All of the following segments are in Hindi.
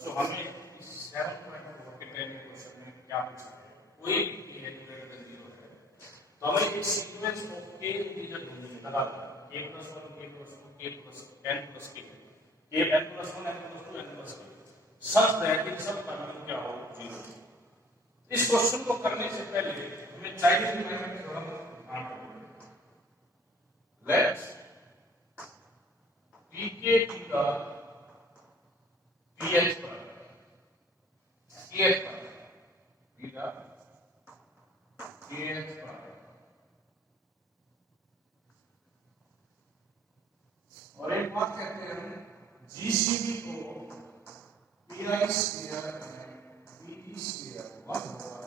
बच्चों हमें इस 7.4 के 10 क्वेश्चन में क्या पूछा है, कोई भी है तो हमें एक सीक्वेंस ऑफ k इंटीजर ढूंढनी है लगातार k + 1 k + 2 k + n + k k n + 1 n + 2 n + k such that in सब का मान क्या हो 0। इस क्वेश्चन को करने से पहले हमें चाइनीज न्यूमेरिकल थ्योरम ध्यान रखना है। Let's pk to the ph पर kth पर be the kth पर और एक बात कहते हैं हम GCD को pi स्क्वायर में pt स्क्वायर 1 होगा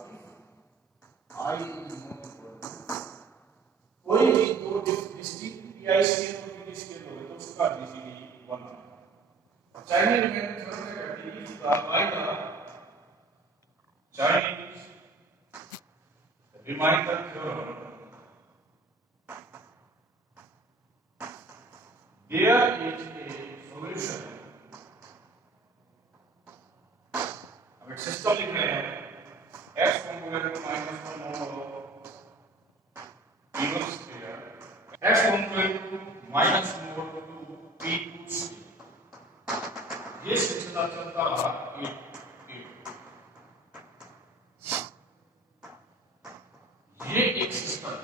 i is not equal to कोई भी दो डिस्टिंक्ट pi स्क्वायर और pt स्क्वायर होगा तो उसका GCD 1 आएगा। चाइनीज न्यूमेरिकल थ्योरम में कहती है कि by the Chinese numerical theorem there is a solution। अब एक सिस्टम लिख रहे हैं x component -1 mod p1 square x component -mod 2 p2 square ये सिलसिला चलता रहा 8 ये एक सिस्टम है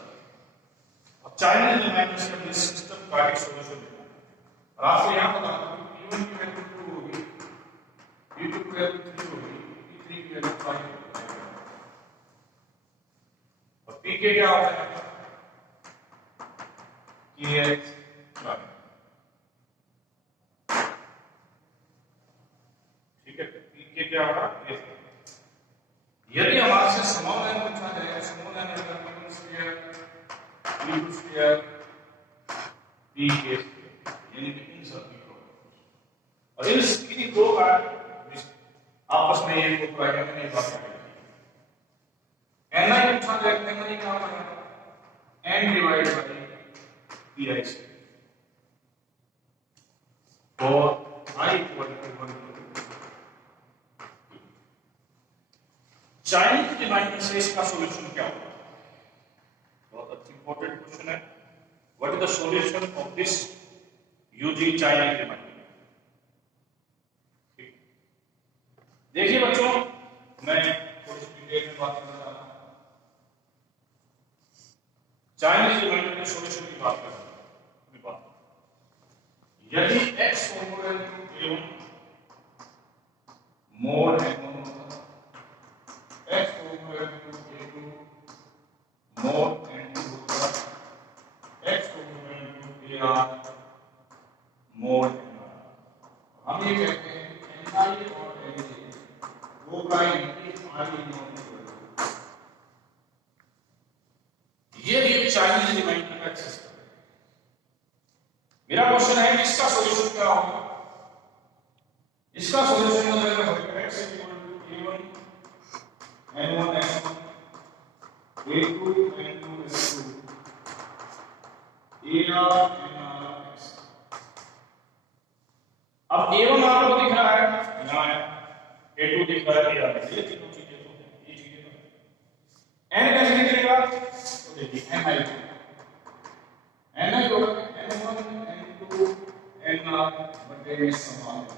और चाइनीज न्यूमेरिकल का इस सिस्टम का एक सॉल्यूशन है। और आपको यहाँ पता है कि p1 की वैल्यू 2 होगी, p2 की वैल्यू 3 होगी, p3 की वैल्यू 5 होगी और pk क्या हो जाएगा kh प्राइम। ठीक है, pk क्या होगा यदि हमारे से समान लाइन पूछा जाए समान लाइन में p1 square p2 square pk यानी कि इन सब की और इन दो का आपस में ये को प्राइमरी में बात करेंगे। ni पूछा जाए ni क्या होगा n डिवाइड बाय pi और i equal to 1 Chinese numerical से इसका सॉल्यूशन क्या होगा? बहुत अच्छा इंपॉर्टेंट क्वेश्चन है। What is the solution of this using Chinese numerical? देखिए बच्चों मैं थोड़ी सी डिटेल में बात करना चाहता हूं। चाइनीज न्यूमेरिकल के सॉल्यूशन की बात कर रहा हूं। यदि x component to a1 mod n1 x component to a2 mod n2 होगा x component to ar mod n1। हम ये कहते हैं ni और nj वो प्राइम ये चाइनीज न्यूमेरिकल का सिस्टम है। मेरा क्वेश्चन है इसका सॉल्यूशन क्या होगा? इसका सॉल्यूशन मतलब होगा x a1 n1 x1 a2 n2 x2 ar nr x। अब a1 आपको दिख रहा है यहां है, a2 दिख रहा है यार, ये तीनों चीजें तो हैं, ये चीजें तो हैं। n कैसे निकलेगा? तो देखिए ni होगा n1 n2 nr बटे में समान है।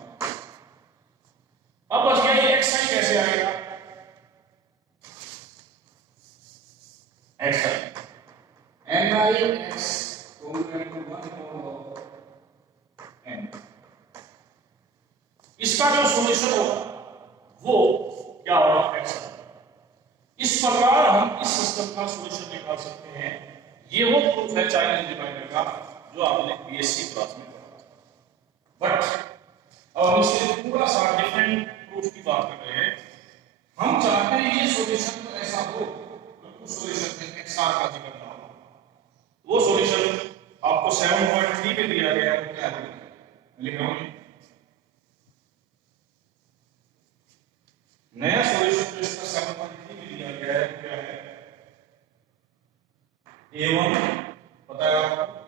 अब बच गया ये xi कैसे आएगा? xi ni x component to 1 mod n। इसका जो सॉल्यूशन होगा वो क्या होगा x। इस प्रकार हम इस सिस्टम का सॉल्यूशन निकाल सकते हैं। ये वो प्रूफ है चाइनीज न्यूमेरिकल का जो आपने बीएससी क्लास में पढ़ा। बट अब हम इससे थोड़ा सा डिफरेंट प्रूफ की बात कर रहे हैं। हम चाहते हैं ये सॉल्यूशन तो ऐसा हो बिल्कुल सॉल्यूशन में x का जिक्र ना हो। वो सॉल्यूशन आपको 7.3 पे दिया गया है, क्या है लिख रहा हूं। नया सॉल्यूशन जो इसका 7.3 में दिया गया है क्या है? a1 पता है आपको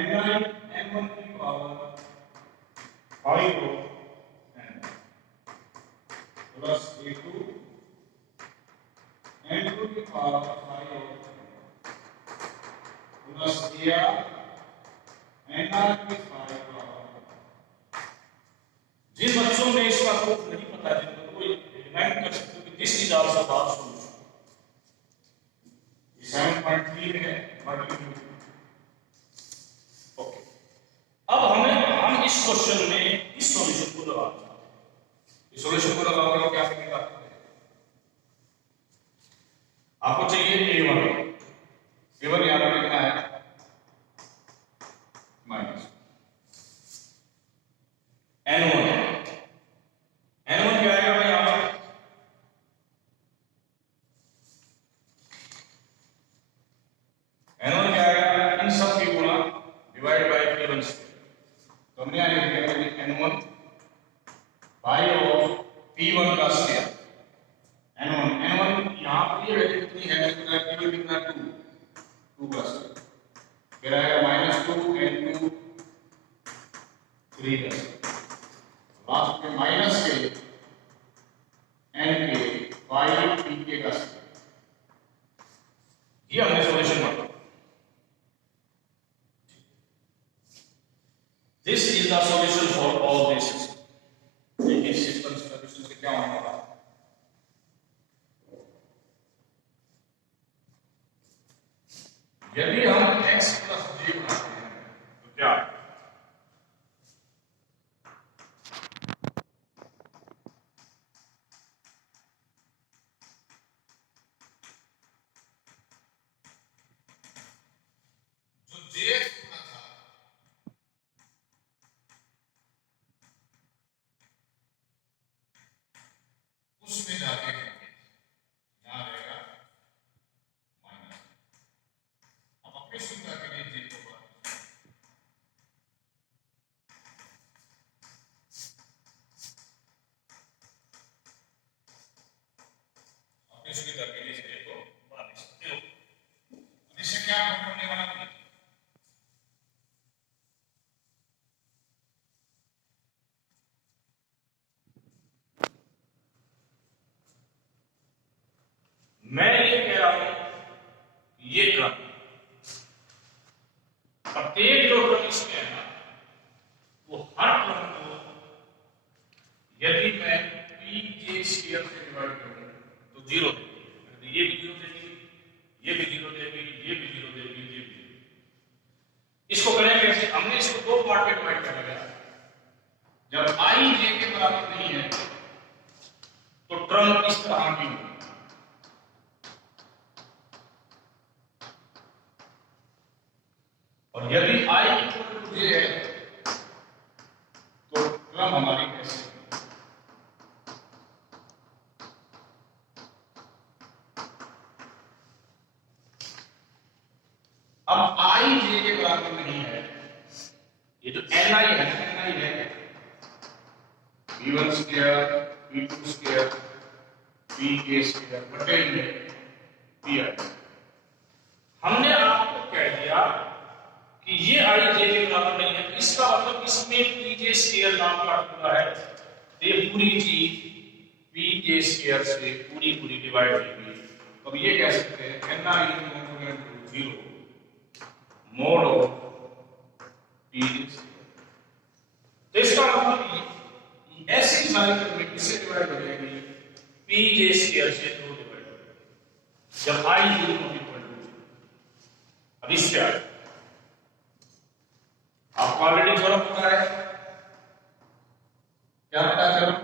n1 की पावर 5 को इस क्वेश्चन में इस सॉल्यूशन को लगाना चाहते हैं। इस सॉल्यूशन को लगाओगे तो क्या मिलेगा? आपको चाहिए a1, a1 यहां पर लिखना है माइनस n1, n1 क्या आएगा भाई यहां पर? n1 क्या आएगा? इन सब की गुणा डिवाइड बाय p1 स्क्वायर। तो हमने यहां लिख दिया n1 बाय ऑफ p1 का स्क्वायर। n1 यहां पर ये वैल्यू कितनी है? p1 कितना 2 का स्क्वायर, फिर आएगा -2 n2 3 का लास्ट में माइनस के n के 5 pk का स्क्वायर। ये हमने सॉल्यूशन पढ़ा। This is the solution for all this system. देखिए सिस्टम सॉल्यूशन से क्या होने वाला है। यदि हम x प्लस j बनाते हैं तो क्या है? जो j था उसमें जाके यहां रहेगा माइनस। अब अपनी सुविधा के लिए j को अपनी सुविधा के लिए j को बना सकते हो। इससे क्या होने वाला है? मैं ये कह रहा हूं ये क्रम प्रत्येक जो क्रम इसमें है ना वो हर क्रम को यदि मैं pj स्क्वायर से डिवाइड करूं तो 0 देगी। ये भी 0 देगी, ये भी 0 देगी, ये भी 0 देगी, ये भी 0। इसको करें कैसे? हमने इसको दो पार्ट में डिवाइड कर लिया। जब i j के बराबर नहीं है तो टर्म इस तरह की होगी, और यदि i इक्वल टू j है तो क्रम हमारी कैसे? अब i j के बराबर नहीं है, ये जो ni है v1 square v2 square pk square बटे में pi। हमने आपको कह दिया कि ये i j के बराबर नहीं है, इसका मतलब इसमें pj स्क्वायर नाम का टुकड़ा है, तो ये पूरी चीज pj स्क्वायर से पूरी डिवाइड होगी। अब ये कह सकते हैं ni 0 mode of pj square. तो इसका मतलब ऐसी सारी टर्म किससे डिवाइड हो जाएगी? pj स्क्वायर से 2 डिवाइड हो जाएगी जब i 0 इक्वल टू। अब इससे आगे आपको ऑलरेडी थोड़ा पता है, क्या पता चलो?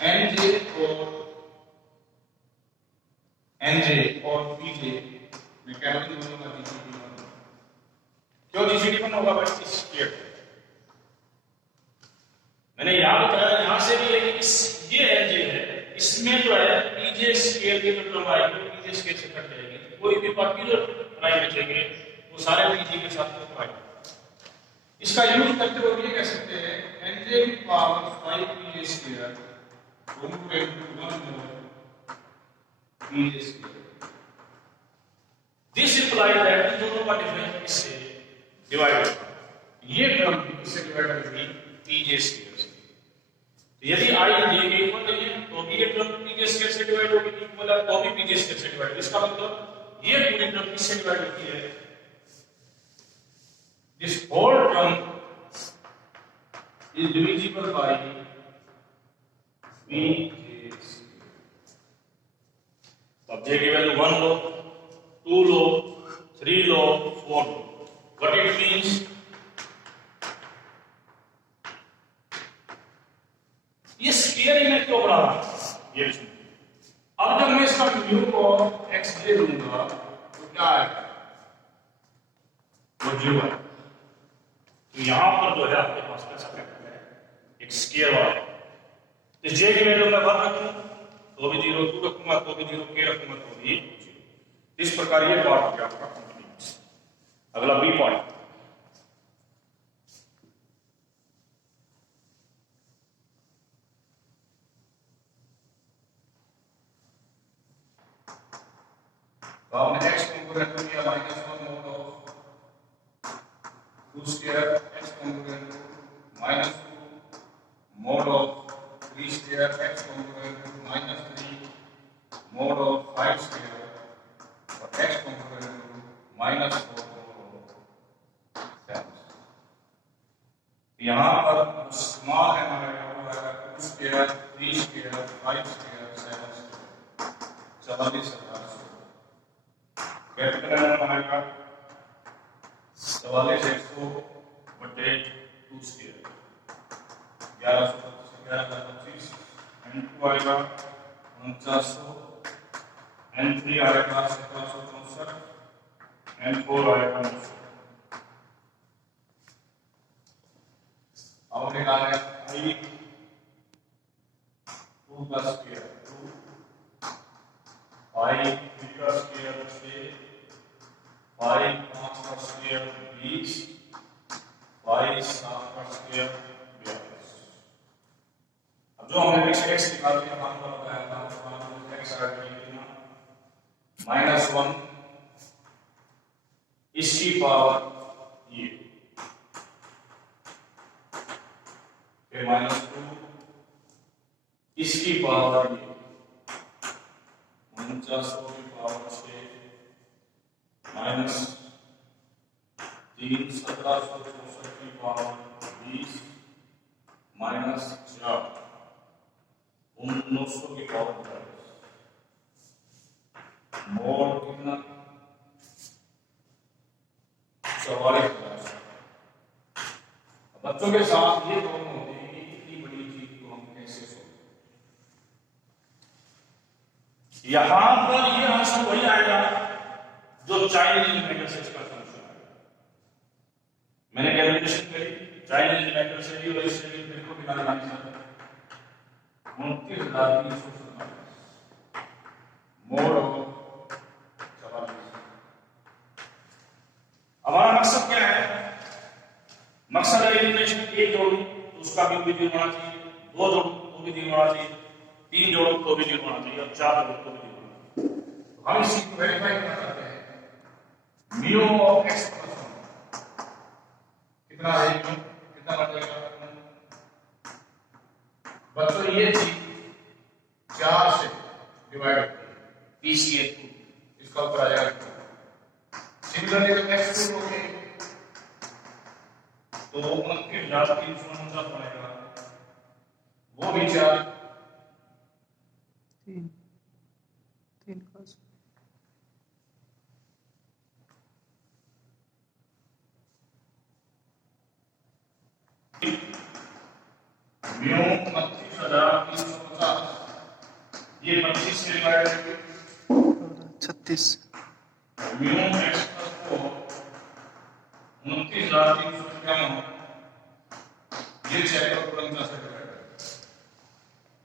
nj और pj में कैपिटल दोनों का जीसीडी बना। क्यों जीसीडी बना होगा भाई? इस स्क्वायर मैंने यहां बताया, यहां से भी है कि ये nj है, इसमें जो है pj स्क्वायर की जो टर्म आएगी वो pj स्क्वायर से कट जाएगी, कोई भी बाकी जो टर्म बचेंगे वो सारे pj के साथ में आएंगे। इसका यूज करते हुए ये कह सकते हैं nj की पावर 5 pj स्क्वायर दोनों के equal 1 more pj square. This implies that दोनों का डिफरेंस इससे डिवाइड होगा। ये टर्म इससे डिवाइड होगी pj स्क्वायर से। तो यदि i j के इक्वल नहीं है तो भी ये टर्म pj स्क्वायर से डिवाइड होगी, इक्वल है तो भी pj स्क्वायर से डिवाइड। इसका मतलब ये पूरी टर्म किससे डिवाइड होती है? This whole term is divisible by pj square. अब j की value 1 low, 2 low, 3 low, 4 low. What it means? को बनाना ये भी सुनिए। अब जब मैं इसका म्यू ऑफ एक्स ले लूंगा तो क्या आएगा, वो 0 है। तो यहां पर जो है आपके पास कैसा फैक्टर है, एक स्केयर वाला। तो जे की वैल्यू मैं 1 रखूं तो भी 0, 2 रखूंगा तो भी 0, के रखूंगा तो भी 0। इस प्रकार ये पार्ट हो गया आपका कंप्लीट। अगला बी पॉइंट, तो हमने x कंपोनेंट को लिया -1 mod of 2 square, x component -2 mod of 3 square, x component -3 mod of 5 square और x कंपोनेंट -4 mod ऑफ 7। यहाँ पर स्मॉल है हमारा 2 square, 3 square, 5 square, 7 square, 44,000। Capital M हमारा 44,100 बटे 2 स्क्वायर 1125, N2 आएगा 4900, N3 आएगा 1764, N4 आएगा 900। अब निकालना है I 2 का स्क्वायर 2, I 3 का स्क्वायर 6, I 5 का स्क्वायर 20, I 7 का स्क्वायर 42। अब जो हमने पीछे x निकाल के फार्मूला बताया था उस फार्मूले में x आ गया -1 इसकी पावर ये -2 इसकी पावर ये 4900 की पावर 6 -3 1764 की पावर 20 -4 1900 की पावर 40। मोड कितना 44,000। बच्चों के साथ ये दोनों होते हैं कि इतनी बड़ी चीज को हम कैसे सोचें। यहां पर ये आंसर वही आएगा जो चाइनीज एलिमेंटर से इसका फंक्शन आएगा। मैंने कैलकुलेशन करी चाइनीज एलिमेंटर से भी और इससे भी बिल्कुल निकालना है 29,347 मोड ऑफ 44। हमारा मकसद क्या है, मकसद है एलिमिनेशन। एक जोड़ू तो उसका भी 0 होना चाहिए, 2 जोड़ू तो भी 0 होना चाहिए, 3 जोड़ू तो भी 0 होना चाहिए और 4 जोड़ू तो भी 0 होना चाहिए। हम इसी को वेरीफाई करना चाहते हैं। म्यू ऑफ x कितना है, कितना बन जाएगा बच्चों, ये चीज 4 से डिवाइड होती है 30 के 2, इसका उत्तर आ जाएगा। सिमिलरली जब x2 हो गए तो 29,349 बनेगा, वो भी 4 3 का म्यू 29,350 ये 25 से डिवाइड होंगे 36 म्यू x + 4 29,351 ये चेक करो तुरंत से डिवाइड।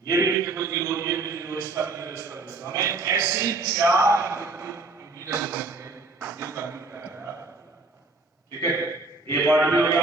ये भी केवल 0, ये भी 0, इसका भी 0, इसका भी 0। हमें ऐसी 4 इंटीजर मिलेंगे जिनका भी क्या है। ठीक है, ये पार्ट भी हो गया।